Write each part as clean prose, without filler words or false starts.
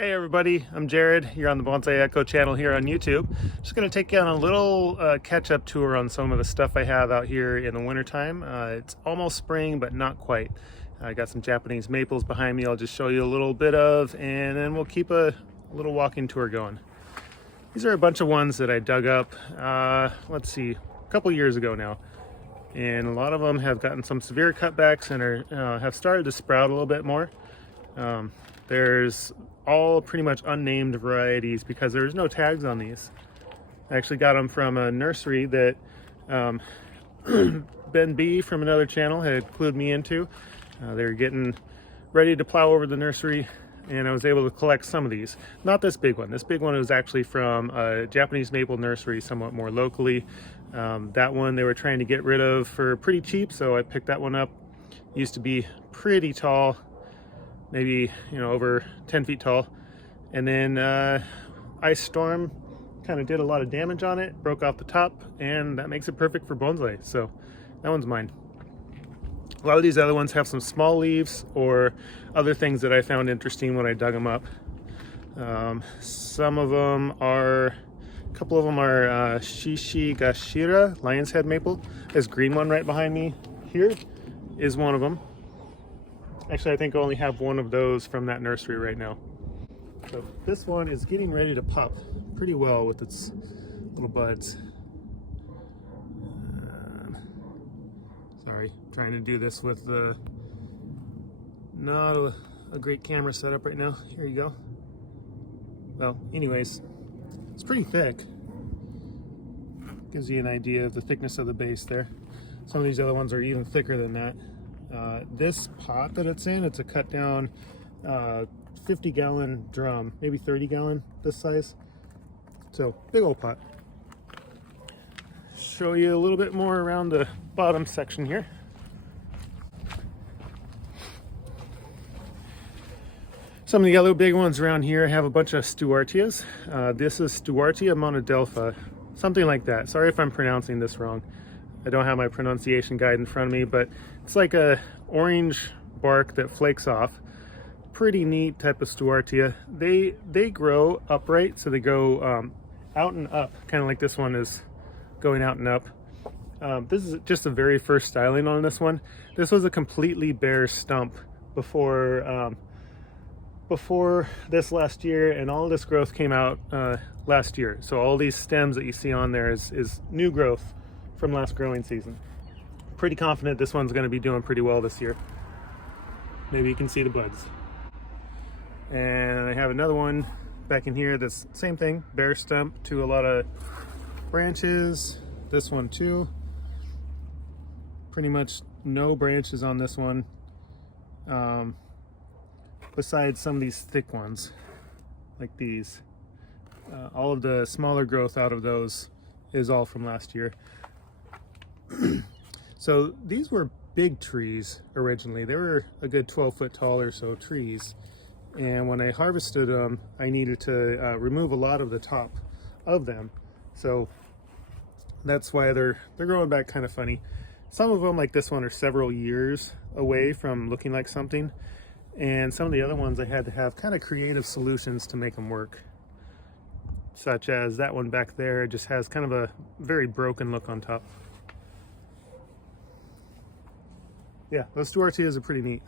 Hey everybody, I'm Jared. You're on the Bonsai Echo channel here on YouTube. Just going to take you on a little catch-up tour on some of the stuff I have out here in the wintertime. It's almost spring, but not quite. I got some Japanese maples behind me I'll just show you a little bit of, and then we'll keep a little walking tour going. These are a bunch of ones that I dug up, let's see, a couple years ago now. And a lot of them have gotten some severe cutbacks and have started to sprout a little bit more. There's all pretty much unnamed varieties because there's no tags on these. I actually got them from a nursery that Ben B from another channel had clued me into. They were getting ready to plow over the nursery, and I was able to collect some of these. Not this big one. This big one was actually from a Japanese maple nursery somewhat more locally. That one they were trying to get rid of for pretty cheap, so I picked that one up. Used to be pretty tall, maybe over 10 feet tall, and then ice storm kind of did a lot of damage on it, broke off the top, and that makes it perfect for bonsai. So that one's mine. A lot of these other ones have some small leaves or other things that I found interesting when I dug them up. Some of them are, a couple of them are Shishigashira lion's head maple. This green one right behind me here is one of them. Actually, I think I only have one of those from that nursery right now. So this one is getting ready to pop pretty well with its little buds. Sorry, trying to do this with not a great camera setup right now. Here you go. Well, anyways, it's pretty thick. Gives you an idea of the thickness of the base there. Some of these other ones are even thicker than that. This pot that it's in, it's a cut down 50-gallon drum, maybe 30-gallon this size. So big old pot. Show you a little bit more around the bottom section here. Some of the other big ones around here, I have a bunch of Stuartias. This is Stuartia monodelpha, something like that. Sorry if I'm pronouncing this wrong. I don't have my pronunciation guide in front of me, but it's like a orange bark that flakes off. Pretty neat type of Stuartia. They grow upright, so they go out and up, kind of like this one is going out and up. This is just the very first styling on this one. This was a completely bare stump before this last year, and all of this growth came out last year. So all these stems that you see on there is new growth from last growing season. Pretty confident this one's going to be doing pretty well this year. Maybe you can see the buds. And I have another one back in here that's same thing, bare stump to a lot of branches. This one too. Pretty much no branches on this one. Besides some of these thick ones, like these. All of the smaller growth out of those is all from last year. So these were big trees originally. They were a good 12 foot tall or so trees. And when I harvested them, I needed to remove a lot of the top of them. So that's why they're growing back kind of funny. Some of them, like this one, are several years away from looking like something. And some of the other ones I had to have kind of creative solutions to make them work. Such as that one back there, just has kind of a very broken look on top. Yeah, those Stuartias are pretty neat.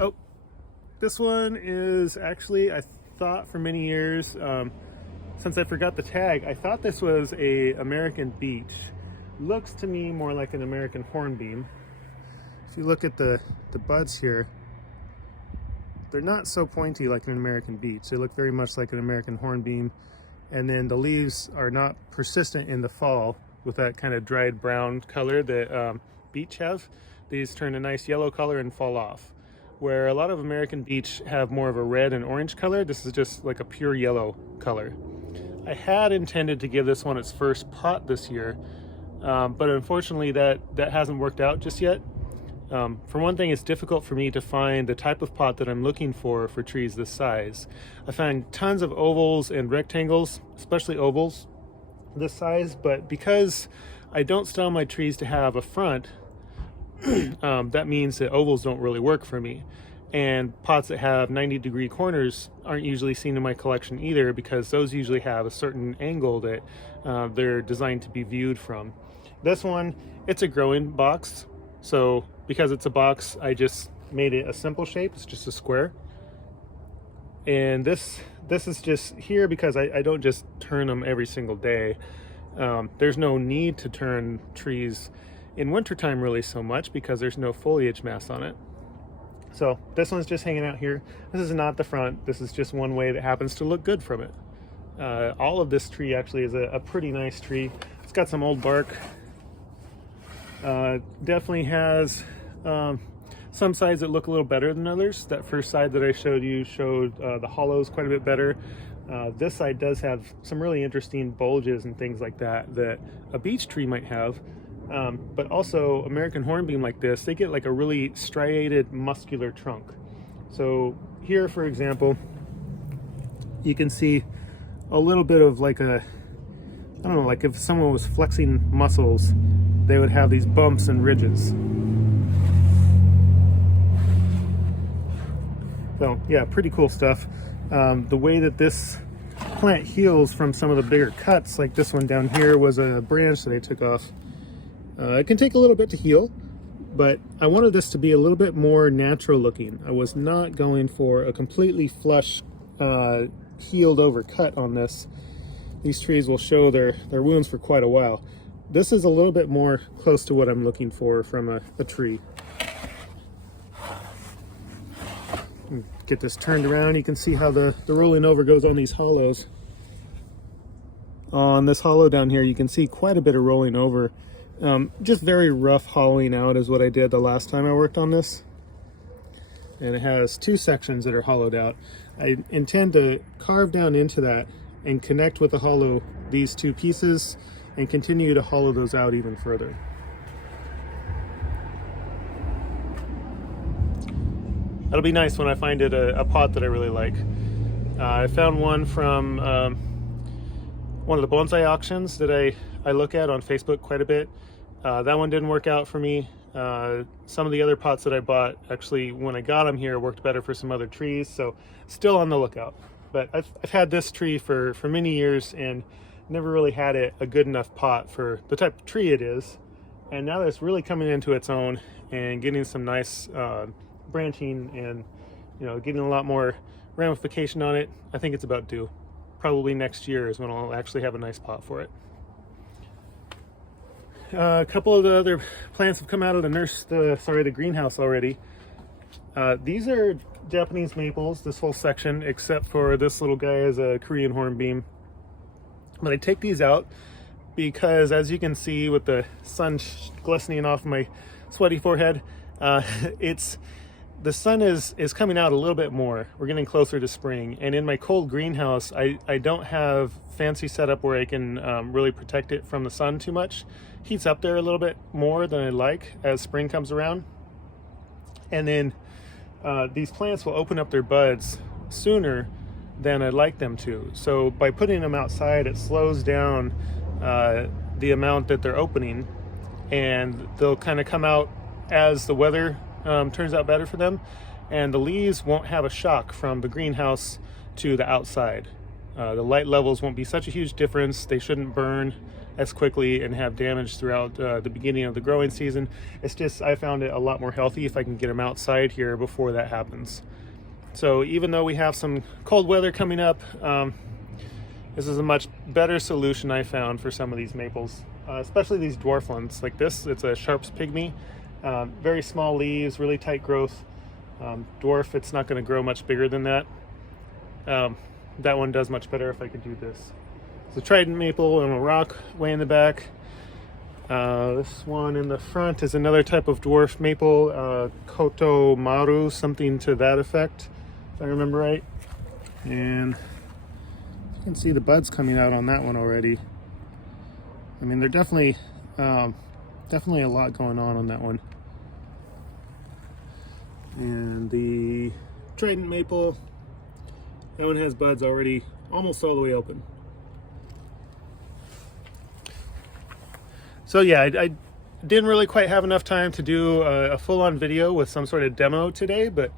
Oh, this one is actually, I thought for many years, since I forgot the tag, I thought this was a American beech. Looks to me more like an American hornbeam. If you look at the buds here, they're not so pointy like an American beech. They look very much like an American hornbeam. And then the leaves are not persistent in the fall with that kind of dried brown color that beech have. These turn a nice yellow color and fall off. Where a lot of American beech have more of a red and orange color, this is just like a pure yellow color. I had intended to give this one its first pot this year, but unfortunately that hasn't worked out just yet. For one thing, it's difficult for me to find the type of pot that I'm looking for trees this size. I find tons of ovals and rectangles, especially ovals this size, but because I don't style my trees to have a front, that means that ovals don't really work for me. And pots that have 90-degree corners aren't usually seen in my collection either, because those usually have a certain angle that they're designed to be viewed from. This one, it's a growing box, so because it's a box, I just made it a simple shape. It's just a square. And this is just here because I don't just turn them every single day. There's no need to turn trees in wintertime really so much because there's no foliage mass on it. So this one's just hanging out here. This is not the front. This is just one way that happens to look good from it. All of this tree actually is a pretty nice tree. It's got some old bark. Definitely has some sides that look a little better than others. That first side that I showed you showed the hollows quite a bit better. This side does have some really interesting bulges and things like that that a beech tree might have. But also American hornbeam like this, they get like a really striated muscular trunk. So here, for example, you can see a little bit of like a, I don't know, like if someone was flexing muscles, they would have these bumps and ridges. So yeah, pretty cool stuff. The way that this plant heals from some of the bigger cuts, like this one down here was a branch that I took off. It can take a little bit to heal, but I wanted this to be a little bit more natural looking. I was not going for a completely flush, healed over cut on this. These trees will show their wounds for quite a while. This is a little bit more close to what I'm looking for from a tree. Get this turned around, you can see how the rolling over goes on these hollows. On this hollow down here, you can see quite a bit of rolling over. Just very rough hollowing out is what I did the last time I worked on this. And it has two sections that are hollowed out. I intend to carve down into that and connect with the hollow these two pieces and continue to hollow those out even further. That'll be nice when I find it a pot that I really like. I found one from one of the bonsai auctions that I look at on Facebook quite a bit. That one didn't work out for me. Some of the other pots that I bought, actually, when I got them here, worked better for some other trees, so still on the lookout. But I've had this tree for many years and never really had it a good enough pot for the type of tree it is. And now that it's really coming into its own and getting some nice branching and, you know, getting a lot more ramification on it, I think it's about due. Probably next year is when I'll actually have a nice pot for it. A couple of the other plants have come out of the greenhouse already. These are Japanese maples, this whole section, except for this little guy is a Korean hornbeam. But I take these out because, as you can see with the sun glistening off my sweaty forehead, the sun is coming out a little bit more. We're getting closer to spring, and in my cold greenhouse, I don't have fancy setup where I can really protect it from the sun too much. Heats up there a little bit more than I like as spring comes around. And then these plants will open up their buds sooner than I'd like them to. So by putting them outside, it slows down the amount that they're opening, and they'll kind of come out as the weather turns out better for them, and the leaves won't have a shock from the greenhouse to the outside. The light levels won't be such a huge difference. They shouldn't burn as quickly and have damage throughout the beginning of the growing season. It's just, I found it a lot more healthy if I can get them outside here before that happens. So even though we have some cold weather coming up, this is a much better solution I found for some of these maples, especially these dwarf ones like this. It's a Sharp's Pygmy. Very small leaves, really tight growth. Dwarf, it's not going to grow much bigger than that. That one does much better if I could do this. It's a trident maple and a rock way in the back. This one in the front is another type of dwarf maple, Koto Maru, something to that effect, if I remember right. And you can see the buds coming out on that one already. I mean, they're definitely a lot going on that one. And the trident maple, that one has buds already almost all the way open. So yeah, I didn't really quite have enough time to do a full-on video with some sort of demo today, but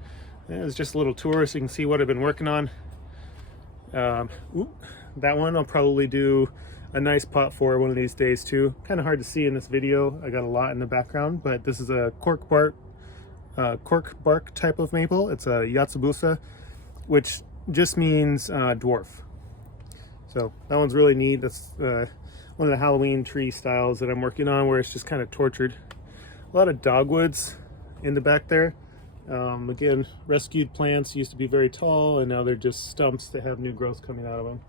It was just a little tour so you can see what I've been working on. That one I'll probably do a nice pot for one of these days too. Kind of hard to see in this video. I got a lot in the background, but this is a cork bark type of maple. It's a Yatsubusa, which just means dwarf. So that one's really neat. That's one of the Halloween tree styles that I'm working on, where it's just kind of tortured. A lot of dogwoods in the back there. Again, rescued plants used to be very tall, and now they're just stumps that have new growth coming out of them.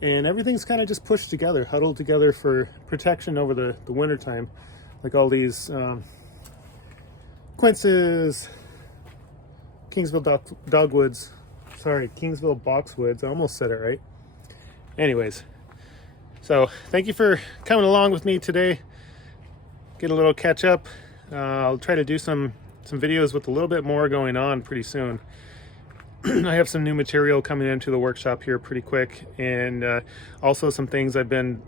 And everything's kind of just pushed together, huddled together for protection over the winter time. Like all these quinces, Kingsville dogwoods, sorry, Kingsville boxwoods. I almost said it right. Anyways, so thank you for coming along with me today. Get a little catch up. I'll try to do some videos with a little bit more going on pretty soon. I have some new material coming into the workshop here pretty quick, and also some things I've been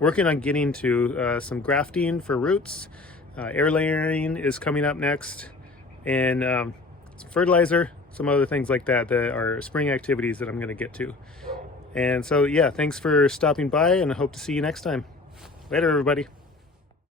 working on getting to. Some grafting for roots, air layering is coming up next, and some fertilizer, some other things like that that are spring activities that I'm going to get to. And so yeah, thanks for stopping by, and I hope to see you next time. Later, everybody.